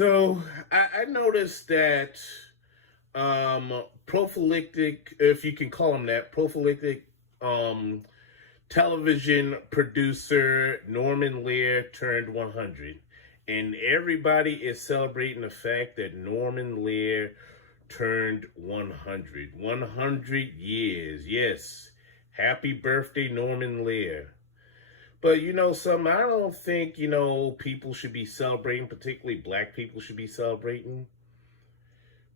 So I noticed that prophylactic, if you can call him that, prophylactic um, television producer Norman Lear turned 100. And everybody is celebrating the fact that Norman Lear turned 100. 100 years. Yes. Happy birthday, Norman Lear. But something I don't think, people should be celebrating, particularly black people should be celebrating.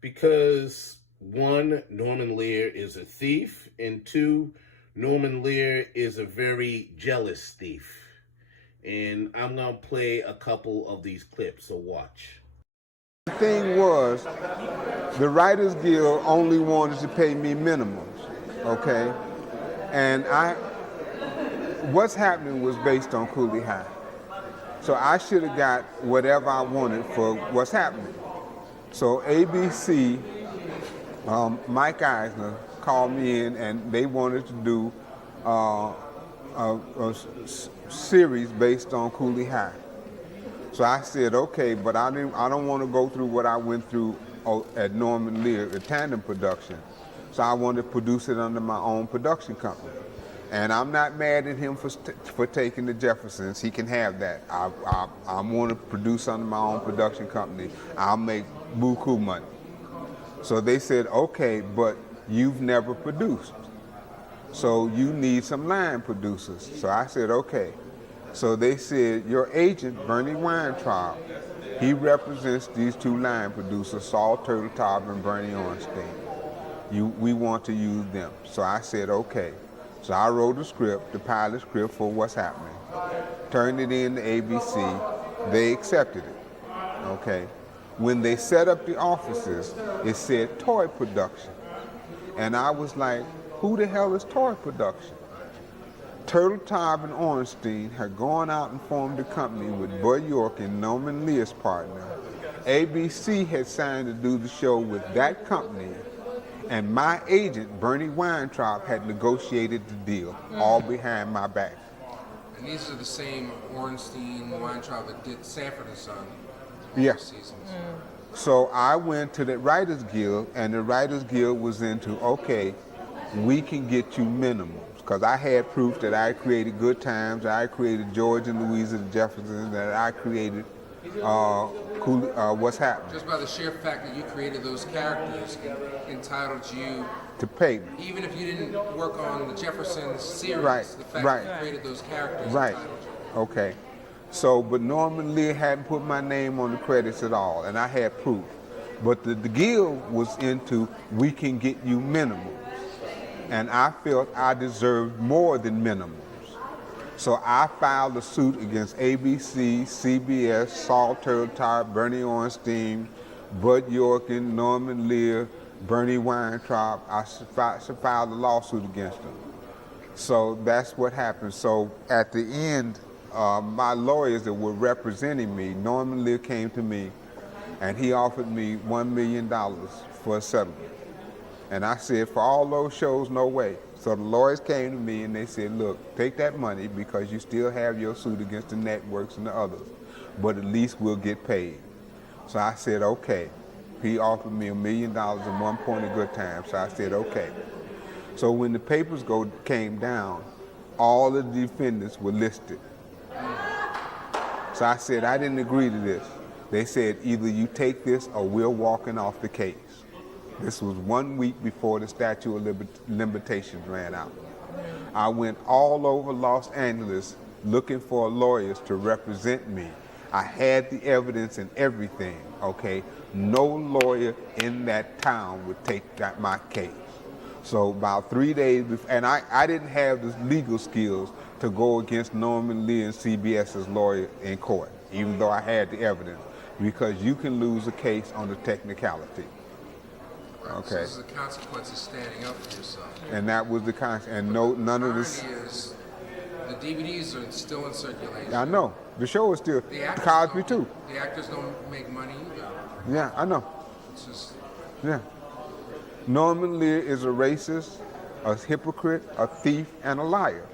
Because one, Norman Lear is a thief, and two, Norman Lear is a very jealous thief. And I'm gonna play a couple of these clips, so watch. The thing was, the Writers Guild only wanted to pay me minimums, okay? And what's happening was based on Cooley High. So I should have got whatever I wanted for what's happening. So ABC, Mike Eisner called me in and they wanted to do a series based on Cooley High. So I said, okay, but I don't want to go through what I went through at Norman Lear, the Tandem Production. So I wanted to produce it under my own production company. And I'm not mad at him for taking the Jeffersons. He can have that. I want to produce under my own production company. I'll make buku money. So they said, okay, but you've never produced. So you need some line producers. So I said, okay. So they said, your agent, Bernie Weintraub, he represents these two line producers, Saul Turtletop and Bernie Ornstein. We want to use them. So I said, okay. So I wrote a script, the pilot script for what's happening. Turned it in to ABC. They accepted it, okay. When they set up the offices, it said toy production. And I was like, who the hell is toy production? Turtletop and Ornstein had gone out and formed a company with Bud York and Norman Lear's partner. ABC had signed to do the show with that company, and my agent, Bernie Weintraub, had negotiated the deal, all behind my back. And these are the same Ornstein, Weintraub that did Sanford and Son Yeah. seasons. So I went to the Writers Guild, and the Writers Guild was into, okay, we can get you minimums. Because I had proof that I created Good Times, that I created George and Louisa the Jeffersons, that I created What's Happening. Just by the sheer fact that you created those characters entitled you To pay me. even if you didn't work on the Jeffersons series, Right, the fact right. that you created those characters Right. entitled you. Okay. So, but Norman Lear hadn't put my name on the credits at all, and I had proof. But the guild was into, we can get you minimums. And I felt I deserved more than minimums. So I filed a suit against ABC, CBS, Saul Turtletop, Bernie Ornstein, Bud Yorkin, Norman Lear, Bernie Weintraub. I filed a lawsuit against them. So that's what happened. So at the end, my lawyers that were representing me, Norman Lear came to me and he offered me $1 million for a settlement. And I said, for all those shows, no way. So the lawyers came to me and they said, look, take that money because you still have your suit against the networks and the others, but at least we'll get paid. So I said, okay. He offered me $1 million at one point at Good Times, so I said, okay. So when the papers came down, all the defendants were listed. So I said, I didn't agree to this. They said, either you take this or we're walking off the case. This was 1 week before the statute of limitations ran out. I went all over Los Angeles looking for lawyers to represent me. I had the evidence and everything, okay? No lawyer in that town would take my case. So about 3 days before, and I didn't have the legal skills to go against Norman Lear and CBS's lawyer in court, even though I had the evidence, because you can lose a case on the technicality. Right. Okay. So this is the consequence of standing up for yourself. And that was the and none of this. The irony is, the DVDs are still in circulation. I know the show is still The actors Cosby don't- too. The actors don't make money either. Yeah, I know. It's just Yeah. Norman Lear is a racist, a hypocrite, a thief, and a liar.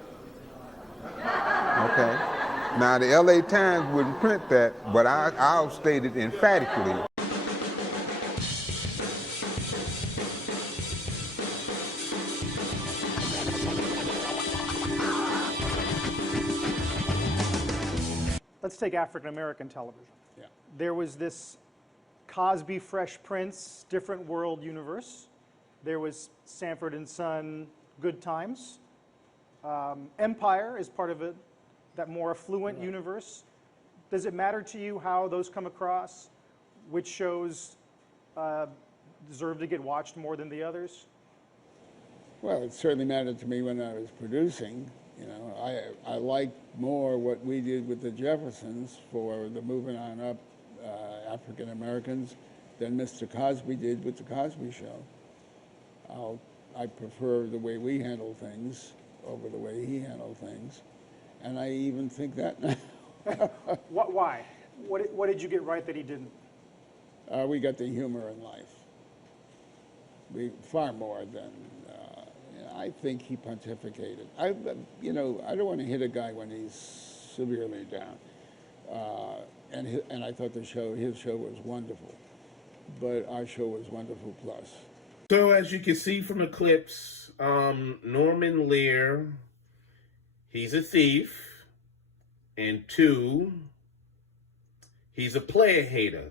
Okay. Now, the LA Times wouldn't print that, but I'll state it emphatically. Let's take African American television. Yeah. There was this Cosby Fresh Prince, Different World universe. There was Sanford and Son, Good Times. Empire is part of that more affluent universe. Does it matter to you how those come across? Which shows deserve to get watched more than the others? Well, it certainly mattered to me when I was producing. You know, I liked more what we did with the Jeffersons for the Moving On Up African Americans than Mr. Cosby did with the Cosby Show. I prefer the way we handle things over the way he handled things, and I even think that now. Why? What did you get right that he didn't? We got the humor in life. Far more than. I think he pontificated. I don't want to hit a guy when he's severely down. And I thought his show was wonderful, but our show was wonderful plus. So as you can see from the clips, Norman Lear, he's a thief, and 2, he's a player hater.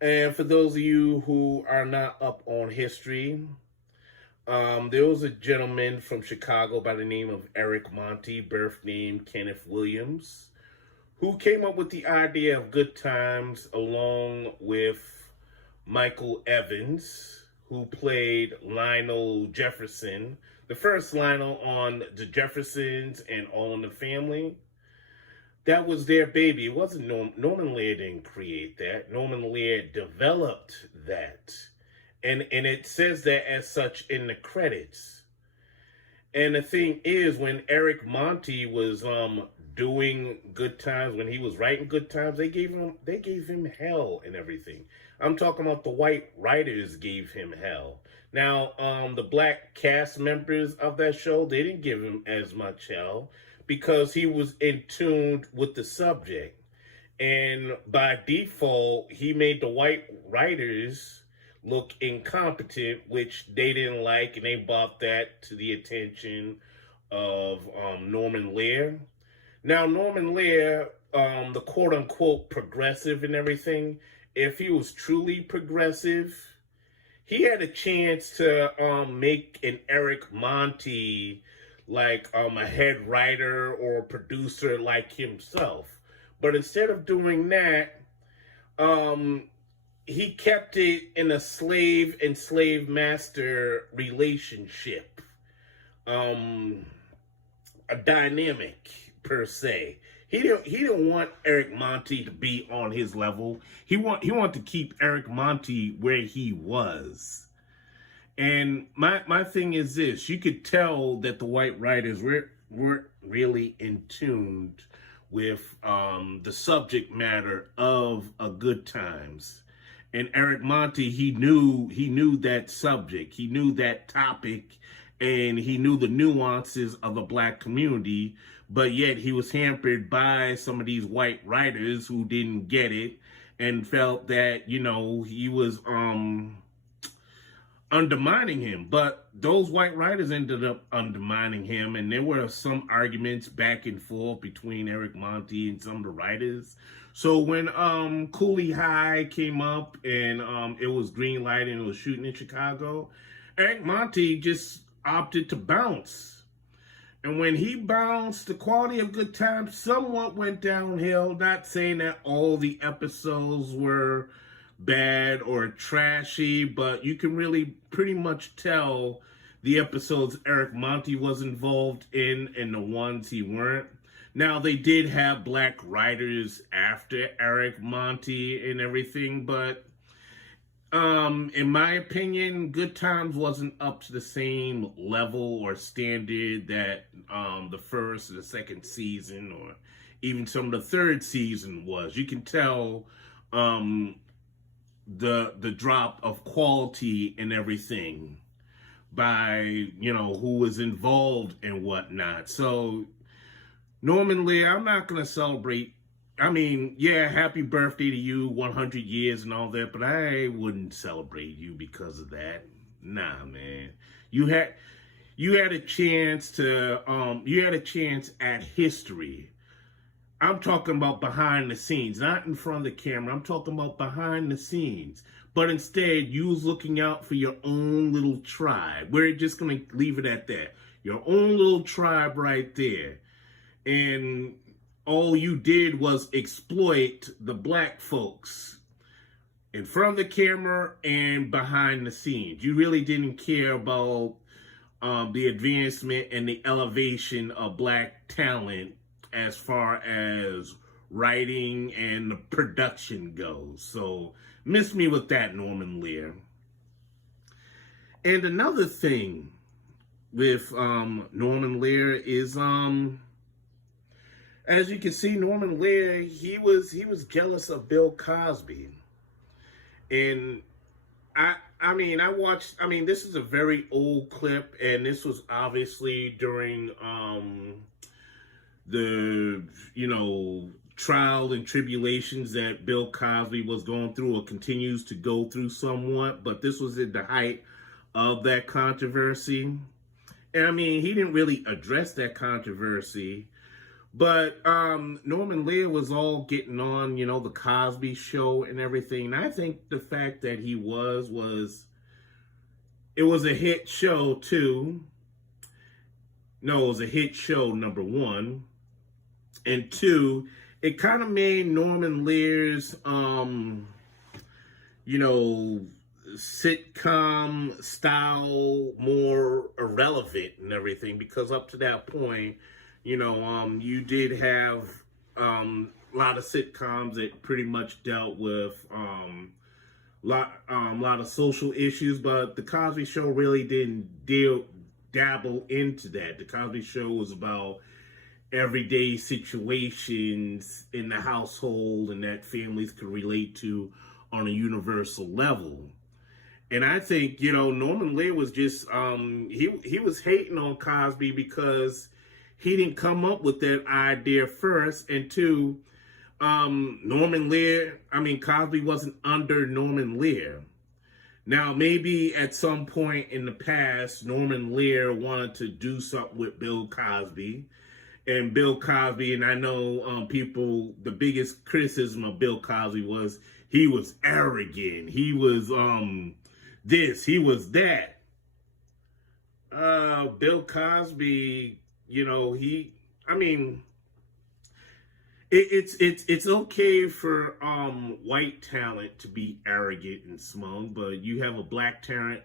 And for those of you who are not up on history, there was a gentleman from Chicago by the name of Eric Monty, birth name Kenneth Williams, who came up with the idea of Good Times along with Michael Evans, who played Lionel Jefferson, the first Lionel on The Jeffersons and All in the Family. That was their baby. It wasn't Norman Lear didn't create that. Norman Lear developed that. And it says that as such in the credits. And the thing is, when Eric Monty was doing Good Times, when he was writing Good Times, they gave him hell and everything. I'm talking about the white writers gave him hell. Now, the black cast members of that show, they didn't give him as much hell because he was in tune with the subject. And by default, he made the white writers look incompetent, which they didn't like, and they brought that to the attention of Norman Lear. Now, Norman Lear, the quote-unquote progressive and everything, if he was truly progressive, he had a chance to make an Eric Monty like a head writer or producer like himself. But instead of doing that, he kept it in a slave and slave master relationship, a dynamic per se. He didn't want Eric Monty to be on his level. He wanted to keep Eric Monty where he was. And my thing is this: you could tell that the white writers weren't really in tune with the subject matter of A Good Times. And Eric Monty, he knew that subject, he knew that topic, and he knew the nuances of the black community, but yet he was hampered by some of these white writers who didn't get it and felt that, he was undermining him. But those white writers ended up undermining him, and there were some arguments back and forth between Eric Monty and some of the writers. So when Cooley High came up and it was green light and it was shooting in Chicago, Eric Monty just opted to bounce. And when he bounced, the quality of Good Times somewhat went downhill. Not saying that all the episodes were bad or trashy, but you can really pretty much tell the episodes Eric Monty was involved in and the ones he weren't. Now, they did have black writers after Eric Monty and everything, but in my opinion, Good Times wasn't up to the same level or standard that the first or the second season or even some of the third season was. You can tell the drop of quality and everything by, who was involved and whatnot. So Norman Lear, I'm not going to celebrate. I mean, yeah, happy birthday to you, 100 years and all that, but I wouldn't celebrate you because of that. Nah, man. You had a chance at history. I'm talking about behind the scenes, not in front of the camera. I'm talking about behind the scenes. But instead, you was looking out for your own little tribe. We're just going to leave it at that. Your own little tribe right there. And all you did was exploit the black folks in front of the camera and behind the scenes. You really didn't care about the advancement and the elevation of black talent as far as writing and the production goes. So miss me with that, Norman Lear. And another thing with Norman Lear is as you can see, Norman Lear, he was jealous of Bill Cosby. And this is a very old clip, and this was obviously during the trial and tribulations that Bill Cosby was going through or continues to go through somewhat, but this was at the height of that controversy. And I mean, he didn't really address that controversy, but Norman Lear was all getting on, the Cosby Show and everything. And I think the fact that he it was a hit show too. No, it was a hit show, number one. And two, it kind of made Norman Lear's, sitcom style more irrelevant and everything, because up to that point, you did have a lot of sitcoms that pretty much dealt with lot of social issues, but the Cosby Show really didn't dabble into that. The Cosby Show was about everyday situations in the household and that families could relate to on a universal level. And I think, Norman Lear was just, he was hating on Cosby because he didn't come up with that idea first. And two, Cosby wasn't under Norman Lear. Now, maybe at some point in the past, Norman Lear wanted to do something with Bill Cosby. And Bill Cosby, and I know the biggest criticism of Bill Cosby was he was arrogant. He was this, he was that. Bill Cosby, it's okay for white talent to be arrogant and smug, but you have a black talent,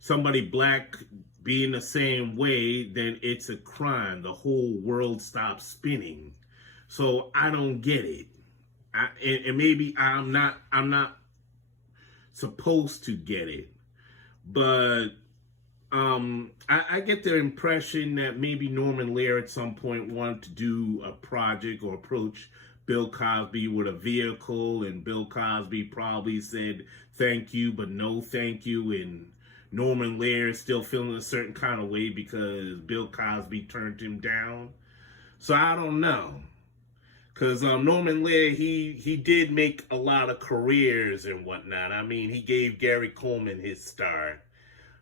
somebody black being the same way, then it's a crime. The whole world stops spinning. So I don't get it. And maybe I'm not supposed to get it, but I get the impression that maybe Norman Lear at some point wanted to do a project or approach Bill Cosby with a vehicle, and Bill Cosby probably said thank you, but no thank you, and Norman Lear is still feeling a certain kind of way because Bill Cosby turned him down. So I don't know. Because Norman Lear, he did make a lot of careers and whatnot. I mean, he gave Gary Coleman his start.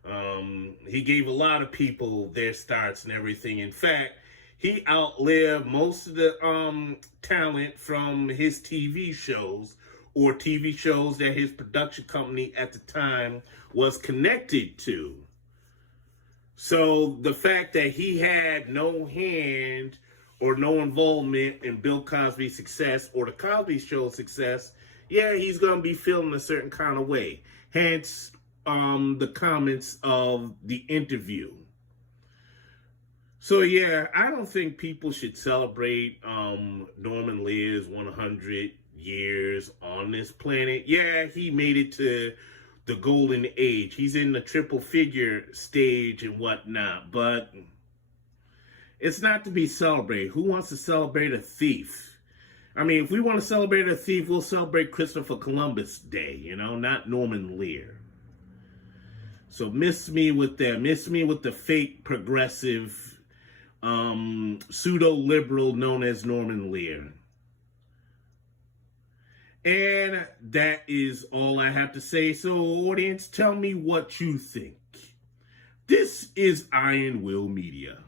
He gave a lot of people their starts and everything. In fact, he outlived most of the talent from his TV shows, or TV shows that his production company at the time was connected to. So the fact that he had no hand or no involvement in Bill Cosby's success or the Cosby Show's success, yeah, he's going to be feeling a certain kind of way. Hence, the comments of the interview. So yeah, I don't think people should celebrate Norman Lear's 100 years on this planet. Yeah, he made it to the golden age. He's in the triple figure stage and whatnot, but it's not to be celebrated. Who wants to celebrate a thief? I mean, if we want to celebrate a thief, we'll celebrate Christopher Columbus Day, not Norman Lear. So miss me with that. Miss me with the fake progressive pseudo-liberal known as Norman Lear. And that is all I have to say. So, audience, tell me what you think. This is Iron Will Media.